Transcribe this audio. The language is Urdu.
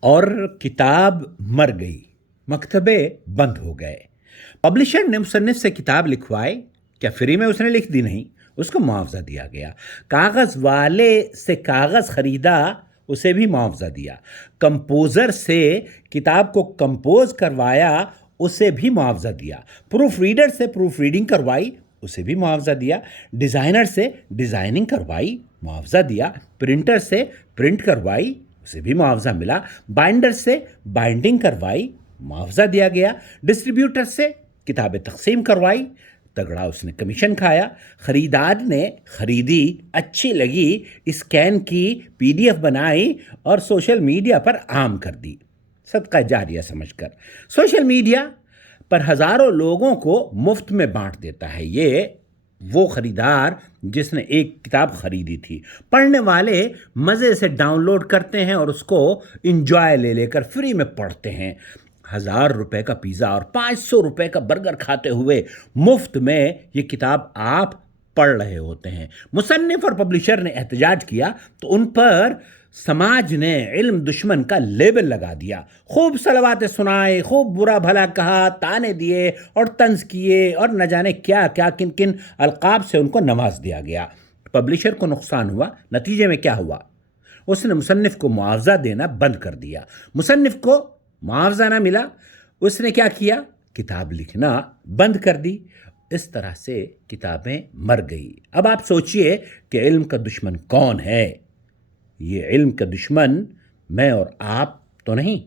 اور کتاب مر گئی، مکتبے بند ہو گئے۔ پبلشر نے مصنف سے کتاب لکھوائی، کیا فری میں اس نے لکھ دی؟ نہیں، اس کو معاوضہ دیا گیا۔ کاغذ والے سے کاغذ خریدا، اسے بھی معاوضہ دیا۔ کمپوزر سے کتاب کو کمپوز کروایا، اسے بھی معاوضہ دیا۔ پروف ریڈر سے پروف ریڈنگ کروائی، اسے بھی معاوضہ دیا۔ ڈیزائنر سے ڈیزائننگ کروائی، معاوضہ دیا۔ پرنٹر سے پرنٹ کروائی، اسے بھی معاوضہ ملا۔ بائنڈر سے بائنڈنگ کروائی، معاوضہ دیا گیا۔ ڈسٹریبیوٹر سے کتابیں تقسیم کروائی، تگڑا اس نے کمیشن کھایا۔ خریدار نے خریدی، اچھی لگی، اسکین کی، PDF بنائی اور سوشل میڈیا پر عام کر دی، صدقہ جاریہ سمجھ کر۔ سوشل میڈیا پر ہزاروں لوگوں کو مفت میں بانٹ دیتا ہے۔ یہ وہ خریدار جس نے ایک کتاب خریدی تھی، پڑھنے والے مزے سے ڈاؤن لوڈ کرتے ہیں اور اس کو انجوائے لے کر فری میں پڑھتے ہیں۔ 1000 روپے کا پیزا اور 500 روپے کا برگر کھاتے ہوئے مفت میں یہ کتاب آپ پڑھ رہے ہوتے ہیں۔ مصنف اور پبلشر نے احتجاج کیا تو ان پر سماج نے علم دشمن کا لیبل لگا دیا۔ خوب صلواتیں سنائے، خوب برا بھلا کہا، تانے دیے اور طنز کیے اور نہ جانے کیا کیا کن کن القاب سے ان کو نواز دیا گیا۔ پبلشر کو نقصان ہوا۔ نتیجے میں کیا ہوا؟ اس نے مصنف کو معاوضہ دینا بند کر دیا۔ مصنف کو معاوضہ نہ ملا، اس نے کیا کیا؟ کتاب لکھنا بند کر دی۔ اس طرح سے کتابیں مر گئی۔ اب آپ سوچئے کہ علم کا دشمن کون ہے؟ یہ علم کا دشمن میں اور آپ تو نہیں،